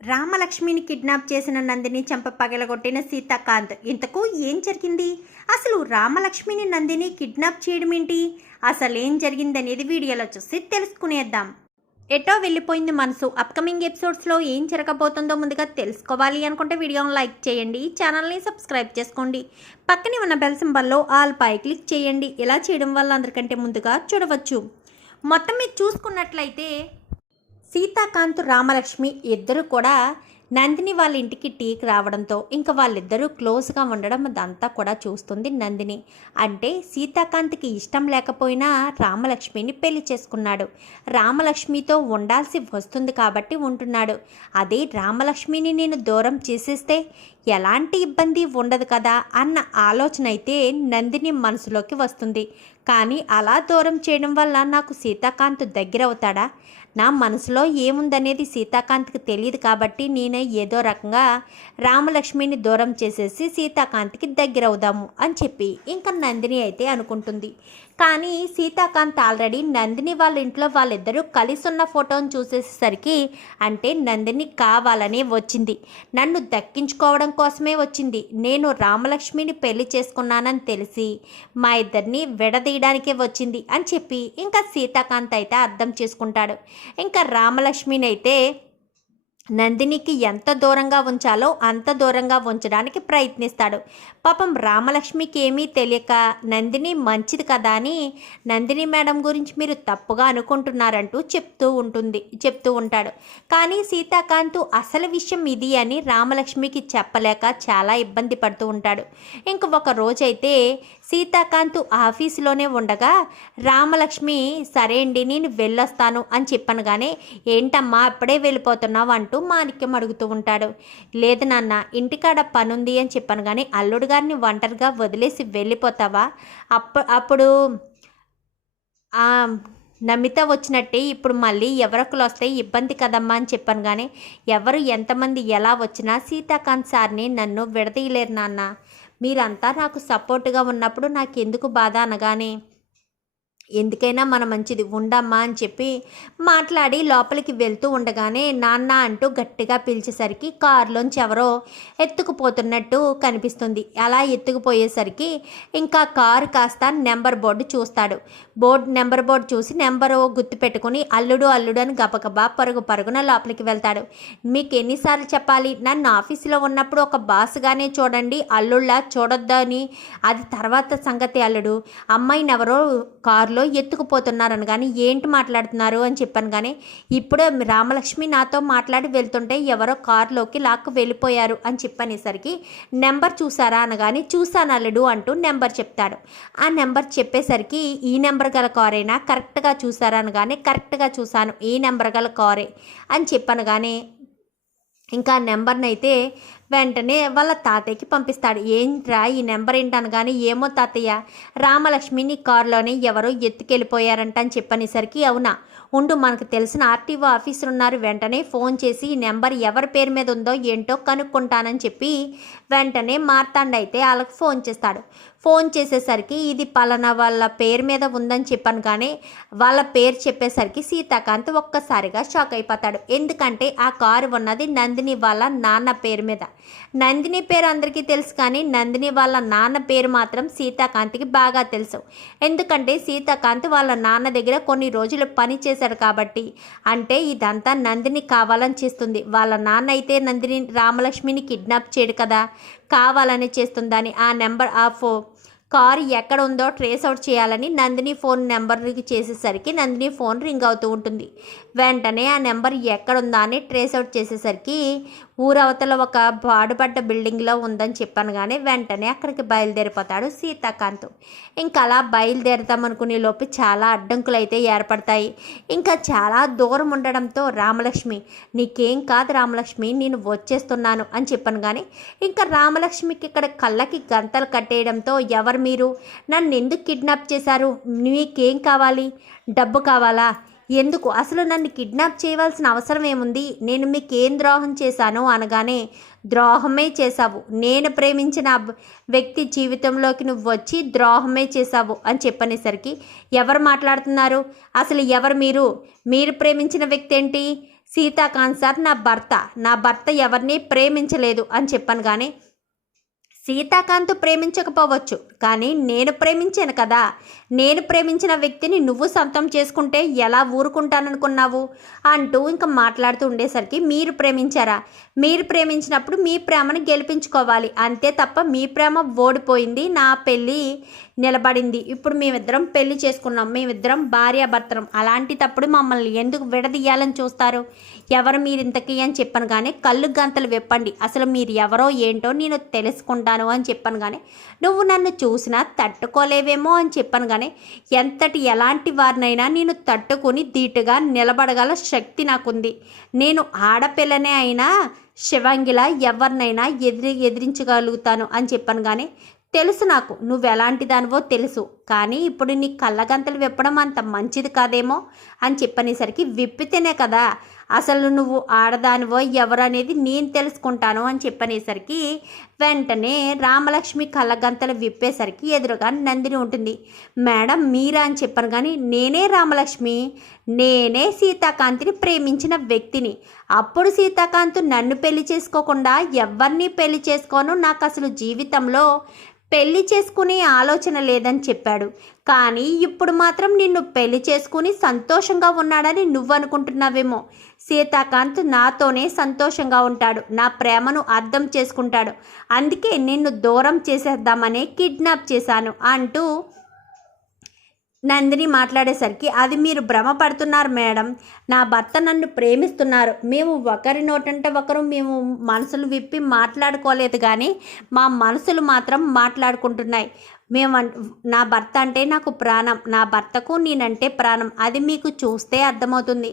రామలక్ష్మిని kidnap చేసిన నందిని చెంప పగలగొట్టిన సీతాకాంత్. ఇంతకు ఏం జరిగింది? అసలు రామలక్ష్మిని నందిని కిడ్నాప్ చేయడం ఏంటి? అసలేం జరిగిందనేది వీడియోలో చూసి తెలుసుకునేద్దాం. ఎటో వెళ్ళిపోయింది మనసు. అప్కమింగ్ ఎపిసోడ్స్లో ఏం జరగబోతుందో ముందుగా తెలుసుకోవాలి అనుకుంటే వీడియోని లైక్ చేయండి, ఛానల్ని సబ్స్క్రైబ్ చేసుకోండి, పక్కనే ఉన్న బెల్ సింబల్లో ఆల్ పై క్లిక్ చేయండి. ఇలా చేయడం వల్ల అందరికంటే ముందుగా చూడవచ్చు. మొత్తం మీరు చూసుకున్నట్లయితే సీతాకాంత్ రామలక్ష్మి ఇద్దరు కూడా నందిని వాళ్ళ ఇంటికి టీకి రావడంతో ఇంకా వాళ్ళిద్దరూ క్లోజ్గా ఉండడం అదంతా కూడా చూస్తుంది నందిని. అంటే సీతాకాంత్కి ఇష్టం లేకపోయినా రామలక్ష్మిని పెళ్లి చేసుకున్నాడు. రామలక్ష్మితో ఉండాల్సి వస్తుంది కాబట్టి ఉంటున్నాడు. అదే రామలక్ష్మిని నేను దూరం చేసేస్తే ఎలాంటి ఇబ్బంది ఉండదు కదా అన్న ఆలోచన అయితే నందిని మనసులోకి వస్తుంది. కానీ అలా దూరం చేయడం వల్ల నాకు సీతాకాంత్ దగ్గర అవుతాడా? నా మనసులో ఏముందనేది సీతాకాంత్కి తెలియదు కాబట్టి నేను ఏదో రకంగా రామలక్ష్మిని దూరం చేసేసి సీతాకాంత్కి దగ్గర అవుదాము అని చెప్పి ఇంకా నందిని అయితే అనుకుంటుంది. కానీ సీతాకాంత్ ఆల్రెడీ నందిని వాళ్ళ ఇంట్లో వాళ్ళిద్దరూ కలిసి ఉన్న ఫోటోను చూసేసరికి అంటే నందిని కావాలనే వచ్చింది, నన్ను దక్కించుకోవడం కోసమే వచ్చింది, నేను రామలక్ష్మిని పెళ్లి చేసుకున్నానని తెలిసి మా ఇద్దరిని విడదీయడానికే వచ్చింది అని చెప్పి ఇంకా సీతాకాంత్ అయితే అర్థం చేసుకుంటాడు. ఇంకా రామలక్ష్మిని అయితే నందినికి ఎంత దూరంగా ఉంచాలో అంత దూరంగా ఉంచడానికి ప్రయత్నిస్తాడు. పాపం రామలక్ష్మికి ఏమీ తెలియక నందిని మంచిది కదా అని నందిని మేడం గురించి మీరు తప్పుగా అనుకుంటున్నారంటూ చెప్తూ ఉంటాడు. కానీ సీతాకాంత్ అసలు విషయం ఇది అని రామలక్ష్మికి చెప్పలేక చాలా ఇబ్బంది పడుతూ ఉంటాడు. ఒక రోజైతే సీతాకాంత్ ఆఫీసులోనే ఉండగా రామలక్ష్మి సరే అండి నేను వెళ్ళొస్తాను అని చెప్పనగానే ఏంటమ్మా అప్పుడే వెళ్ళిపోతున్నావు అంటూ మాణిక్యం అడుగుతూ ఉంటాడు. లేదు నాన్న ఇంటికాడ పనుంది అని చెప్పాను కానీ అల్లుడు గారిని ఒంటరిగా వదిలేసి వెళ్ళిపోతావా? అప్పుడు నమిత వచ్చినట్టే ఇప్పుడు మళ్ళీ ఎవరొకరు వస్తే ఇబ్బంది కదమ్మా అని చెప్పాను కానీ ఎవరు ఎంతమంది ఎలా వచ్చినా సీతాకాంత్ సార్ని నన్ను విడదీయలేరు నాన్న, మీరంతా నాకు సపోర్టుగా ఉన్నప్పుడు నాకెందుకు బాధ అనగానే ఎందుకైనా మన మంచిది ఉండమ్మా అని చెప్పి మాట్లాడి లోపలికి వెళ్తూ ఉండగానే నాన్న అంటూ గట్టిగా పిలిచేసరికి కారులోంచి ఎవరో ఎత్తుకుపోతున్నట్టు కనిపిస్తుంది. అలా ఎత్తుకుపోయేసరికి ఇంకా కారు కాస్త నెంబర్ బోర్డు చూస్తాడు. నెంబర్ బోర్డు చూసి నెంబరు గుర్తుపెట్టుకుని అల్లుడు అని గబగబా పరుగున లోపలికి వెళ్తాడు. మీకు ఎన్నిసార్లు చెప్పాలి, నన్ను ఆఫీసులో ఉన్నప్పుడు ఒక బాస్గానే చూడండి, అల్లుళ్ళ చూడొద్దని, అది తర్వాత సంగతి అల్లుడు, అమ్మాయిని ఎవరో కారులో ఎత్తుకుపోతున్నారని కానీ ఏంటి మాట్లాడుతున్నారు అని చెప్పాను. కానీ ఇప్పుడు రామలక్ష్మి నాతో మాట్లాడి వెళ్తుంటే ఎవరో కారులోకి లాక్కు వెళ్ళిపోయారు అని చెప్పనేసరికి నెంబర్ చూసారా అనగానే చూసాను అల్లుడు అంటూ నెంబర్ చెప్తాడు. ఆ నెంబర్ చెప్పేసరికి ఈ నెంబర్ గల కారేనా, కరెక్ట్గా చూసారా అనగానే కరెక్ట్గా చూశాను, ఈ నెంబర్ గల కారే అని చెప్పాను. కానీ ఇంకా నెంబర్ని అయితే వెంటనే వాళ్ళ తాతయ్యకి పంపిస్తాడు. ఏంట్రా ఈ నెంబర్ ఏంటనగానే ఏమో తాతయ్య రామలక్ష్మిని కారులోనే ఎవరో ఎత్తుకెళ్ళిపోయారంట అని చెప్పనేసరికి అవునా ఉండు మనకు తెలిసిన ఆర్టీఓ ఆఫీసర్ ఉన్నారు, వెంటనే ఫోన్ చేసి ఈ నెంబర్ ఎవరి పేరు మీద ఉందో ఏంటో కనుక్కుంటానని చెప్పి వెంటనే మార్తాండ అయితే వాళ్ళకి ఫోన్ చేస్తాడు. ఫోన్ చేసేసరికి ఇది పలానా వాళ్ళ పేరు మీద ఉందని చెప్పాను కానీ వాళ్ళ పేరు చెప్పేసరికి సీతాకాంత్ ఒక్కసారిగా షాక్ అయిపోతాడు. ఎందుకంటే ఆ కారు ఉన్నది నందిని వాళ్ళ నాన్న పేరు మీద. నందిని పేరు అందరికీ తెలుసు కానీ నందిని వాళ్ళ నాన్న పేరు మాత్రం సీతాకాంత్కి బాగా తెలుసు. ఎందుకంటే సీతాకాంత్ వాళ్ళ నాన్న దగ్గర కొన్ని రోజులు పని చేశాడు కాబట్టి. అంటే ఇదంతా నందిని కావాలని చేస్తుంది. వాళ్ళ నాన్న అయితే నందిని రామలక్ష్మిని కిడ్నాప్ చేయడు కదా, కావాలని చేస్తుందని ఆ నెంబర్ కారు ఎక్కడ ఉందో ట్రేస్ అవుట్ చేయాలని నందిని ఫోన్ నెంబర్కి చేసేసరికి నందిని ఫోన్ రింగ్ అవుతూ ఉంటుంది. వెంటనే ఆ నెంబర్ ఎక్కడుందా అని ట్రేస్ అవుట్ చేసేసరికి ఊరవతల ఒక పాడుపడ్డ బిల్డింగ్లో ఉందని చెప్పాను. కానీ వెంటనే అక్కడికి బయలుదేరిపోతాడు సీతాకాంత్. ఇంకా అలా బయలుదేరుతామనుకునే లోపు చాలా అడ్డంకులు అయితే ఏర్పడతాయి. ఇంకా చాలా దూరం ఉండడంతో రామలక్ష్మి నీకేం కాదు రామలక్ష్మి నేను వచ్చేస్తున్నాను అని చెప్పాను. కానీ ఇంకా రామలక్ష్మికి ఇక్కడ కళ్ళకి గంతలు కట్టేయడంతో ఎవరు మీరు, నన్ను ఎందుకు కిడ్నాప్ చేశారు, మీకేం కావాలి, డబ్బు కావాలా, ఎందుకు అసలు నన్ను కిడ్నాప్ చేయవలసిన అవసరం ఏముంది, నేను మీకేం ద్రోహం చేశాను అనగానే ద్రోహమే చేశావు, నేను ప్రేమించిన వ్యక్తి జీవితంలోకి నువ్వు వచ్చి ద్రోహమే చేశావు అని చెప్పనేసరికి ఎవరు మాట్లాడుతున్నారు, అసలు ఎవరు మీరు ప్రేమించిన వ్యక్తి ఏంటి, సీతాకాంత్ సార్ నా భర్త ఎవరిని ప్రేమించలేదు అని చెప్పాను. కానీ సీతాకాంత్ ప్రేమించకపోవచ్చు, కానీ నేను ప్రేమించాను కదా. నేను ప్రేమించిన వ్యక్తిని నువ్వు సొంతం చేసుకుంటే ఎలా ఊరుకుంటాననుకున్నావు అంటూ ఇంకా మాట్లాడుతూ ఉండేసరికి, మీరు ప్రేమించారా? మీరు ప్రేమించినప్పుడు మీ ప్రేమను గెలిపించుకోవాలి అంతే తప్ప మీ ప్రేమ ఓడిపోయింది, నా పెళ్ళి నిలబడింది, ఇప్పుడు మేమిద్దరం పెళ్లి చేసుకున్నాం, మేమిద్దరం భార్యాభర్తలం, అలాంటి తప్పుడు మమ్మల్ని ఎందుకు విడదీయాలని చూస్తారు? ఎవరు మీరు ఇంతకీ అని చెప్పాను. కానీ కళ్ళు గంతలు విప్పండి, అసలు మీరు ఎవరో ఏంటో నేను తెలుసుకుంటాను అని చెప్పాను. కానీ నువ్వు నన్ను చూసినా తట్టుకోలేవేమో అని చెప్పాను. కానీ ఎలాంటి వారినైనా నేను తట్టుకుని ధీటుగా నిలబడగల శక్తి నాకుంది. నేను ఆడపిల్లనే అయినా శివంగిలా ఎవరినైనా ఎదిరించగలుగుతాను అని చెప్పాను. కానీ తెలుసు నాకు నువ్వు ఎలాంటి దానివో తెలుసు, కానీ ఇప్పుడు నీ కళ్ళగంతలు విప్పడం అంత మంచిది కాదేమో అని చెప్పనేసరికి, విప్పితేనే కదా అసలు నువ్వు ఆడదానివో ఎవరు అనేది నేను తెలుసుకుంటాను అని చెప్పనేసరికి, వెంటనే రామలక్ష్మి కళ్ళగంతలు విప్పేసరికి ఎదురుగా నందిని ఉంటుంది. మేడం మీరా అని చెప్పాను. కానీ నేనే రామలక్ష్మి, నేనే సీతాకాంత్ని ప్రేమించిన వ్యక్తిని. అప్పుడు సీతాకాంత్ నన్ను పెళ్లి చేసుకోకుండా ఎవరిని పెళ్లి చేసుకోను, నాకు అసలు జీవితంలో పెళ్లి చేసుకునే ఆలోచన లేదని చెప్పాడు. కానీ ఇప్పుడు మాత్రం నిన్ను పెళ్లి చేసుకుని సంతోషంగా ఉన్నాడని నువ్వు అనుకుంటున్నావేమో. సీతాకాంత్ నాతోనే సంతోషంగా ఉంటాడు, నా ప్రేమను అర్థం చేసుకుంటాడు, అందుకే నిన్ను దూరం చేసేద్దామనే కిడ్నాప్ చేశాను అంటూ నందిని మాట్లాడేసరికి, అది మీరు భ్రమపడుతున్నారు మేడం, నా భర్త నన్ను ప్రేమిస్తున్నారు, మేము ఒకరి నోటంటే ఒకరు మేము మనసులు విప్పి మాట్లాడుకోలేదు, కానీ మా మనసులు మాత్రం మాట్లాడుకుంటున్నాయి. నా భర్త అంటే నాకు ప్రాణం, నా భర్తకు నేనంటే ప్రాణం, అది మీకు చూస్తే అర్థమవుతుంది.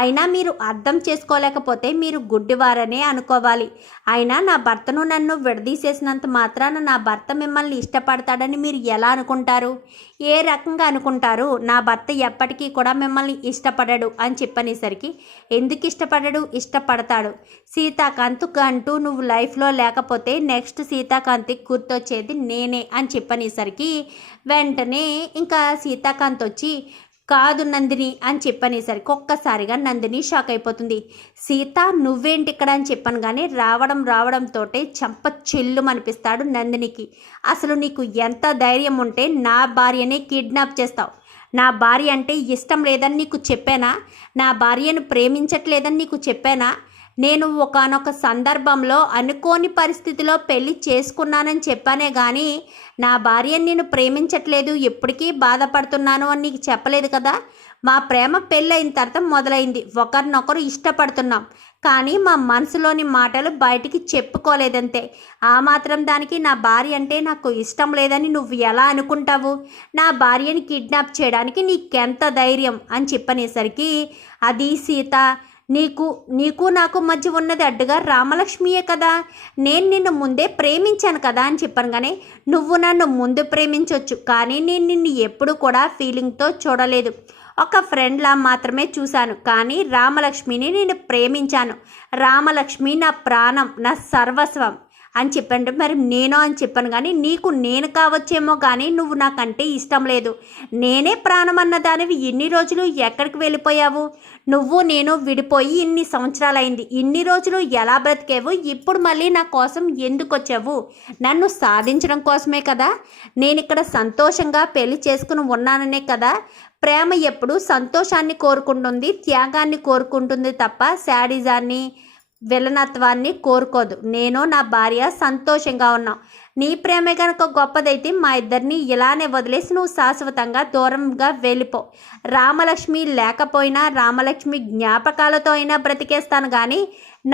అయినా మీరు అర్థం చేసుకోలేకపోతే మీరు గుడ్డివారనే అనుకోవాలి. అయినా నా భర్తను నన్ను విడదీసేసినంత మాత్రాన నా భర్త మిమ్మల్ని ఇష్టపడతాడని మీరు ఎలా అనుకుంటారు? ఏ రకంగా అనుకుంటారు? నా భర్త ఎప్పటికీ కూడా మిమ్మల్ని ఇష్టపడడు అని చెప్పనేసరికి, ఎందుకు ఇష్టపడడు? ఇష్టపడతాడు. సీతాకాంత్ అంటూ నువ్వు లైఫ్లో లేకపోతే నెక్స్ట్ సీతాకాంత్కి గుర్తొచ్చేది నేనే అని చెప్పనేసరికి, వెంటనే ఇంకా సీతాకాంత్ వచ్చి, కాదు నందిని అని చెప్పనేసరికి ఒక్కసారిగా నందిని షాక్ అయిపోతుంది. సీత నువ్వేంటి ఇక్కడ అని చెప్పాను. కానీ రావడంతో చంప చెల్లు అనిపిస్తాడు నందినికి. అసలు నీకు ఎంత ధైర్యం ఉంటే నా భార్యనే కిడ్నాప్ చేస్తావు? నా భార్య అంటే ఇష్టం లేదని నీకు చెప్పానా? నా భార్యను ప్రేమించట్లేదని నీకు చెప్పానా? నేను ఒకానొక సందర్భంలో అనుకోని పరిస్థితిలో పెళ్లి చేసుకున్నానని చెప్పానే కానీ నా భార్యను నేను ప్రేమించట్లేదు, ఎప్పటికీ బాధపడుతున్నాను అని నీకు చెప్పలేదు కదా. మా ప్రేమ పెళ్ళైన తర్వాత మొదలైంది, ఒకరినొకరు ఇష్టపడుతున్నాం, కానీ మా మనసులోని మాటలు బయటికి చెప్పుకోలేదంతే. ఆ మాత్రం దానికి నా భార్య అంటే నాకు ఇష్టం లేదని నువ్వు ఎలా అనుకుంటావు? నా భార్యని కిడ్నాప్ చేయడానికి నీకెంత ధైర్యం అని చెప్పనేసరికి, అది సీత, నీకు నాకు మధ్య ఉన్నది అడ్డుగా రామలక్ష్మియే కదా, నేను నిన్ను ముందే ప్రేమించాను కదా అని చెప్పాను. కానీ నువ్వు నన్ను ముందు ప్రేమించవచ్చు, కానీ నేను నిన్ను ఎప్పుడు కూడా ఫీలింగ్తో చూడలేదు, ఒక ఫ్రెండ్లా మాత్రమే చూశాను. కానీ రామలక్ష్మిని నేను ప్రేమించాను, రామలక్ష్మి నా ప్రాణం, నా సర్వస్వం అని చెప్పండి. మరి నేను అని చెప్పాను. కానీ నీకు నేను కావచ్చేమో, కానీ నువ్వు నాకంటే ఇష్టం లేదు, నేనే ప్రాణం అన్నదానివి ఇన్ని రోజులు ఎక్కడికి వెళ్ళిపోయావు? నువ్వు నేను విడిపోయి ఇన్ని సంవత్సరాలైంది, ఇన్ని రోజులు ఎలా బ్రతికేవు? ఇప్పుడు మళ్ళీ నా కోసం ఎందుకు వచ్చావు? నన్ను సాధించడం కోసమే కదా. నేను ఇక్కడ సంతోషంగా పెళ్లి చేసుకుని ఉన్నాననే కదా. ప్రేమ ఎప్పుడు సంతోషాన్ని కోరుకుంటుంది, త్యాగాన్ని కోరుకుంటుంది తప్ప శాడిజాన్ని, విలనత్వాన్ని కోరుకోదు. నేను నా భార్య సంతోషంగా ఉన్నాం. నీ ప్రేమే కనుక గొప్పదైతే మా ఇద్దరిని ఇలానే వదిలేసి నువ్వు శాశ్వతంగా దూరంగా వెళ్ళిపో. రామలక్ష్మి లేకపోయినా రామలక్ష్మి జ్ఞాపకాలతో అయినా బ్రతికేస్తాను, కానీ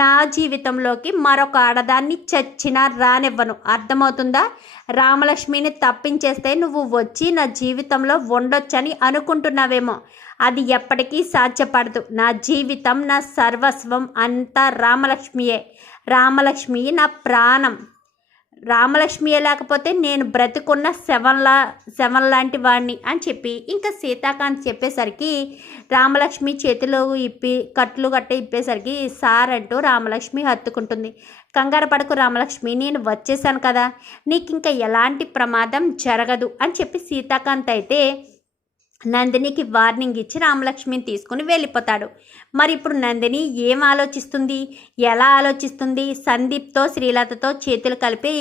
నా జీవితంలోకి మరొక ఆడదాన్ని చచ్చినా రానివ్వను. అర్థమవుతుందా? రామలక్ష్మిని తప్పించేస్తే నువ్వు వచ్చి నా జీవితంలో ఉండొచ్చని అనుకుంటున్నావేమో, అది ఎప్పటికీ సాధ్యపడదు. నా జీవితం, నా సర్వస్వం అంతా రామలక్ష్మియే. రామలక్ష్మి నా ప్రాణం. రామలక్ష్మియే లేకపోతే నేను బ్రతుకున్న శవం లాంటి వాడిని అని చెప్పి ఇంకా సీతాకాంత్ చెప్పేసరికి, రామలక్ష్మి చేతిలో కట్లు ఇప్పేసరికి సార్ అంటూ రామలక్ష్మి హత్తుకుంటుంది. కంగారు పడకు రామలక్ష్మి, నేను వచ్చేసాను కదా, నీకు ఇంకా ఎలాంటి ప్రమాదం జరగదు అని చెప్పి సీతాకాంత్ అయితే నందినికి వార్నింగ్ ఇచ్చి రామలక్ష్మిని తీసుకుని వెళ్ళిపోతాడు. మరి ఇప్పుడు నందిని ఏం ఆలోచిస్తుంది, ఎలా ఆలోచిస్తుంది? సందీప్తో శ్రీలతతో చేతులు కలిపి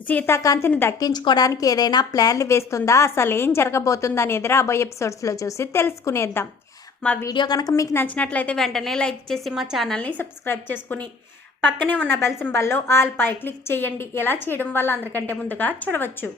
సీతాకాంత్ని దక్కించుకోవడానికి ఏదైనా ప్లాన్లు వేస్తుందా? అసలు ఏం జరగబోతుందా అనేది రాబోయే ఎపిసోడ్స్లో చూసి తెలుసుకునేద్దాం. మా వీడియో కనుక మీకు నచ్చినట్లయితే వెంటనే లైక్ చేసి మా ఛానల్ని సబ్స్క్రైబ్ చేసుకుని పక్కనే ఉన్న బెల్ సింబల్లో ఆల్ పై క్లిక్ చేయండి. ఎలా చేయడం వల్ల అందరికంటే ముందుగా చూడవచ్చు.